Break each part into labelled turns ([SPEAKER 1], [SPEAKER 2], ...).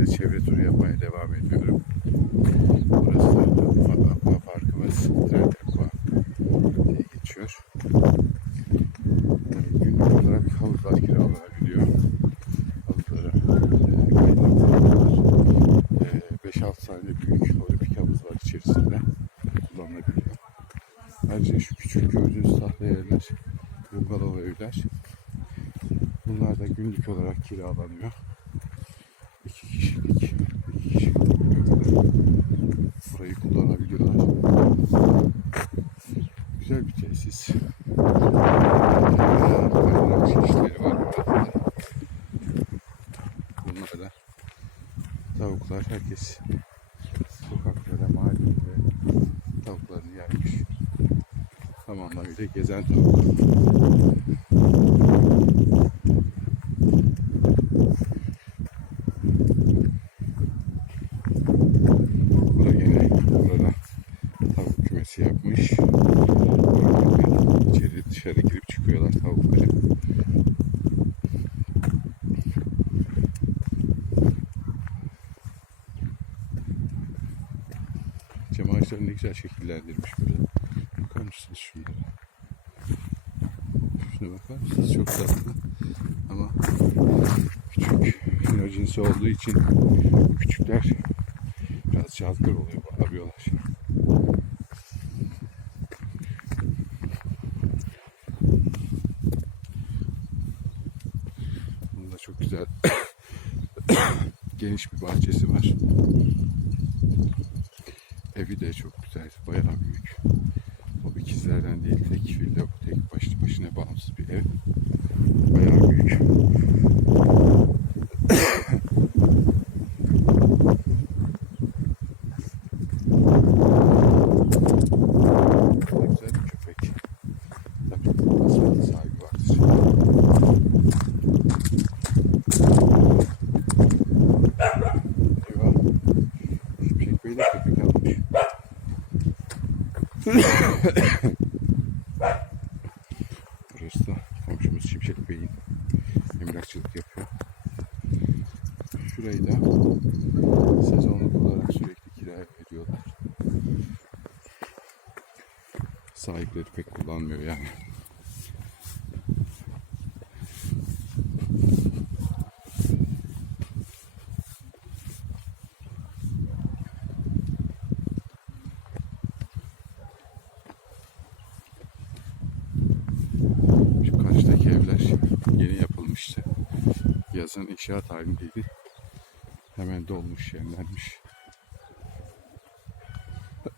[SPEAKER 1] şöyle çevre turu yapmaya devam ediyorum. Burası da Aqua Aqua Parkımız. Trend Aqua diye geçiyor. Günlük olarak havuzlar kiralanabiliyor. Havuzlara e, e, 5-6 tane büyük olimpik havuz var içerisinde. Kullanılabiliyor. Ayrıca şu küçük gördüğünüz tahta yerler, bungalov evler. Bunlar da günlük olarak kiralanıyor. Kişilik, burayı kullanabiliyorlar. Güzel bir tesis. Kaynak çeşitleri var burada. Bunlar da tavuklar herkes ağaçlarını ne güzel şekillendirmiş böyle. Bakar mısınız şunlara? Şuna bakar mısınız? Çok tatlı. Ama küçük fino olduğu için küçükler biraz cazgır oluyor, bağırıyorlar. Bunda çok güzel geniş bir bahçesi var. Evi de çok güzel, bayağı büyük. O ikizlerden değil, tek villa, tek başlı başına bağımsız bir ev. Bayağı büyük. Ne güzel bir köpek. Tabii kısmetli sahibi vardır. Eyvah. Şimşek Bey de köpek almış. Burası da komşumuz Şimşek Bey'in emlakçılık yapıyor. Şurayı da sezonluk olarak sürekli kiraya veriyorlar. Sahipleri pek kullanmıyor yani. Şu karşıdaki evler yeni yapılmıştı. Yazın inşaat halindeydi. Hemen dolmuş, yenilenmiş.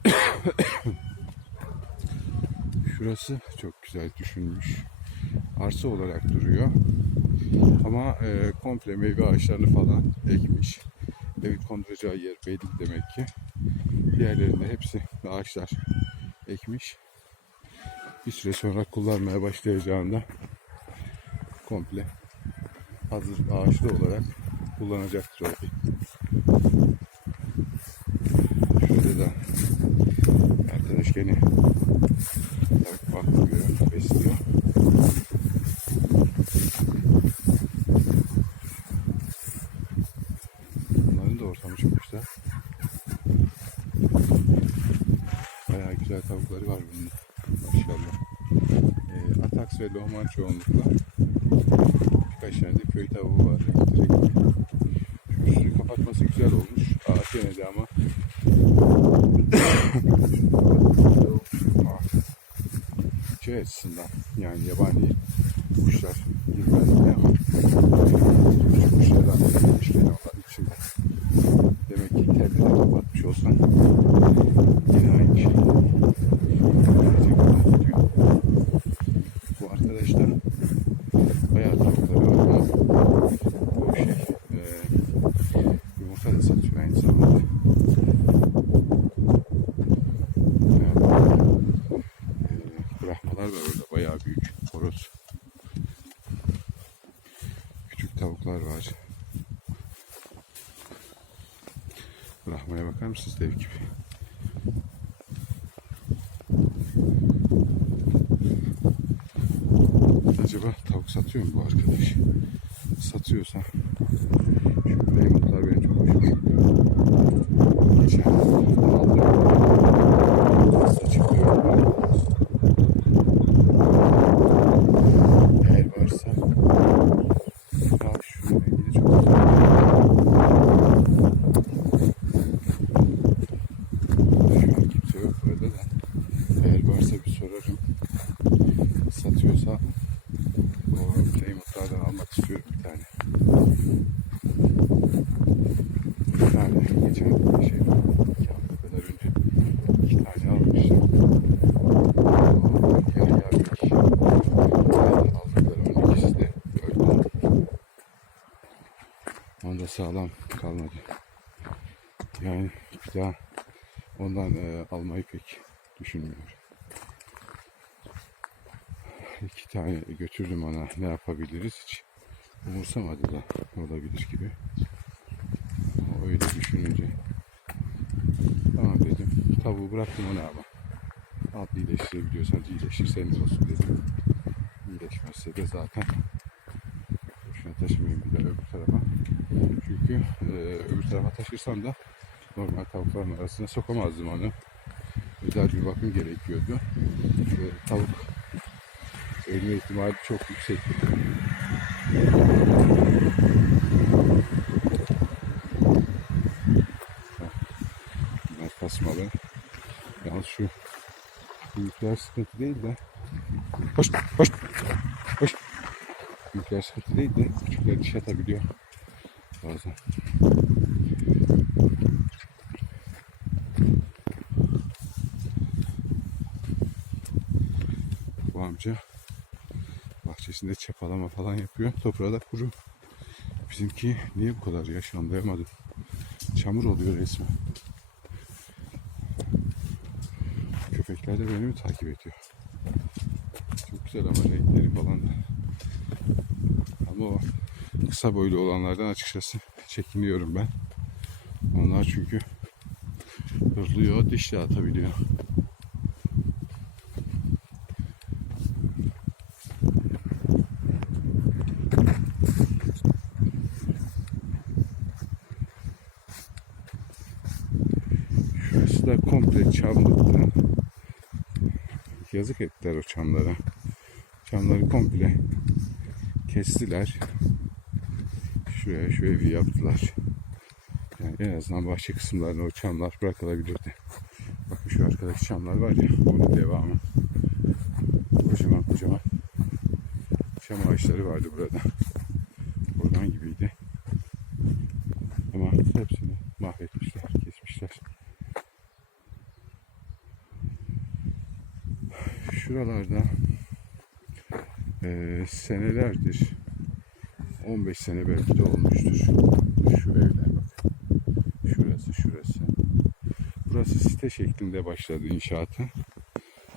[SPEAKER 1] Şurası çok güzel düşünmüş. Arsa olarak duruyor. Ama e, komple meyve ağaçlarını falan ekmiş. Evi konduracağı yer belli demek ki. Diğerlerinde hepsi ağaçlar ekmiş bir süre sonra kullanmaya başlayacağında komple hazır ağaçlı olarak kullanacaktır orayı. Şurada da arkadaş gene tavuk bakıyor, besliyor. Bunların da ortamı çok güzel. Bayağı güzel tavukları var bunun. Maşallah. E, Ataks ve Lohman çoğunlukla. Şey açısından yani yabani kuşlar girmez diye kuşlardan verilmiş gene onların içinde. Demek ki telleri kapatmış olsan yine aynı şey. Bu arkadaşlar bayağı tavukları var ama bu şey e, yumurta da satıyor aynı zamanda. Yani, e, bırakmalar var orada bayağı büyük horoz. Küçük tavuklar var. Rahmaya bakar mısınız dev gibi? Acaba tavuk satıyor mu bu arkadaş? Satıyorsa şu Raymond'lar benim çok hoşuma. Eğer varsa ya şununla ilgili çok güzel. Şu an kimse yok burada da. Eğer varsa bir sorarım. Satıyorsa o Raymond'lardan almak istiyorum bir tane. Bir tane geçen bir şey var. İki hafta kadar önce iki tane almıştım. O yarı yarı iki. Aldıklarımın ikisi de öldü. Onda sağlam kalmadı. Yani bir daha ondan e, almayı pek düşünmüyorum. İki tane götürdüm ona ne yapabiliriz hiç umursamadı da olabilir gibi. Öyle düşününce tamam dedim tavuğu bıraktım ona ama al iyileştirebiliyorsan iyileştir senin olsun dedim. İyileşmezse de zaten boşuna taşımayayım bir daha öbür tarafa. Çünkü e, öbür tarafa taşırsam da normal tavukların arasına sokamazdım onu. Özel bir bakım gerekiyordu. Ve tavuk ölme ihtimali çok yüksek. Bunlar kasmalı. Yalnız şu büyükler sıkıntı değil de Hoş, hoş, hoş. Büyükler sıkıntı değil de küçükler diş atabiliyor bazen. Bu amca bahçesinde çapalama falan yapıyor. Toprağı da kuru. Bizimki niye bu kadar yaş anlayamadım. Çamur oluyor resmen. Köpekler de beni mi takip ediyor? Çok güzel ama renkleri falan da. Ama o kısa boylu olanlardan açıkçası çekiniyorum ben. Onlar çünkü hırlıyor, diş de atabiliyor. Şurası da komple çamlıktı. Yazık ettiler o çamlara. Çamları komple kestiler. Şuraya şu evi yaptılar. Yani en azından bahçe kısımlarına o çamlar bırakılabilirdi. Bakın şu arkadaki çamlar var ya onun devamı. Kocaman kocaman çam ağaçları vardı burada. Oradan gibiydi. Ama hepsini mahvetmişler, kesmişler. Şuralarda eee, senelerdir 15 sene belki de olmuştur. Şu evler bak. Şurası şurası. Burası site şeklinde başladı inşaatı.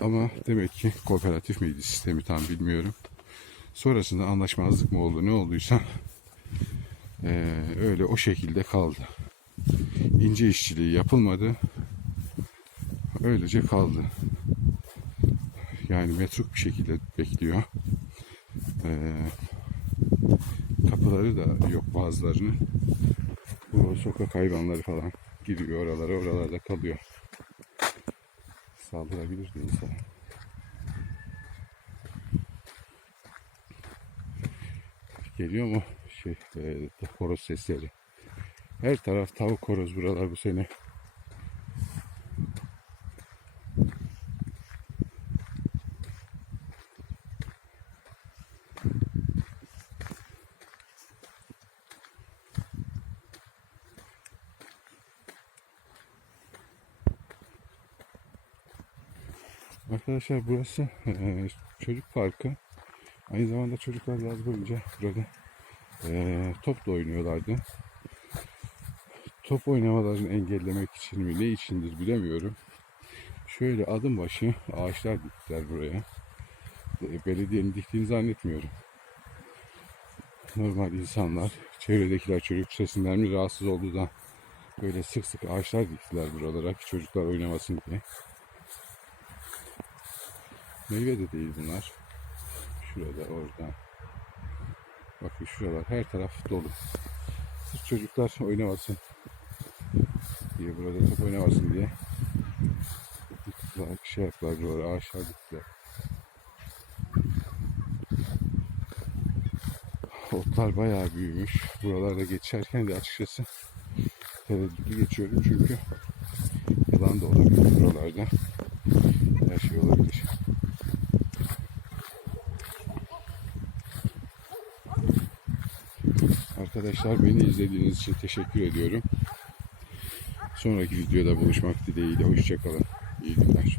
[SPEAKER 1] Ama demek ki kooperatif miydi sistemi tam bilmiyorum. Sonrasında anlaşmazlık mı oldu ne olduysa eee, öyle o şekilde kaldı. İnce işçiliği yapılmadı. Öylece kaldı. Yani metruk bir şekilde bekliyor. Ee, kapıları da yok bazılarının. Bu sokak hayvanları falan giriyor oralara, oralarda kalıyor. Saldırabilir de insan. Geliyor mu şey e, horoz sesleri? Her taraf tavuk horoz buralar bu sene. Arkadaşlar burası eee, çocuk parkı. Aynı zamanda çocuklar yaz boyunca burada eee, topla oynuyorlardı. Top oynamalarını engellemek için mi ne içindir bilemiyorum. Şöyle adım başı ağaçlar diktiler buraya. E, Belediyenin diktiğini zannetmiyorum. Normal insanlar, çevredekiler çocuk sesinden mi rahatsız oldu da böyle sık sık ağaçlar diktiler buralara ki çocuklar oynamasın diye. Meyve de değil bunlar. Şurada, orada. Bakın şuralar her taraf dolu. Sırf çocuklar oynamasın diye burada top oynamasın diye diktiler, şey yaptılar buralara ağaçlar diktiler. Otlar bayağı büyümüş. Buralarda geçerken de açıkçası tereddütlü geçiyorum çünkü yılan da olabilir buralarda. Her şey olabilir. Arkadaşlar beni izlediğiniz için teşekkür ediyorum. Sonraki videoda buluşmak dileğiyle. Hoşçakalın. İyi günler.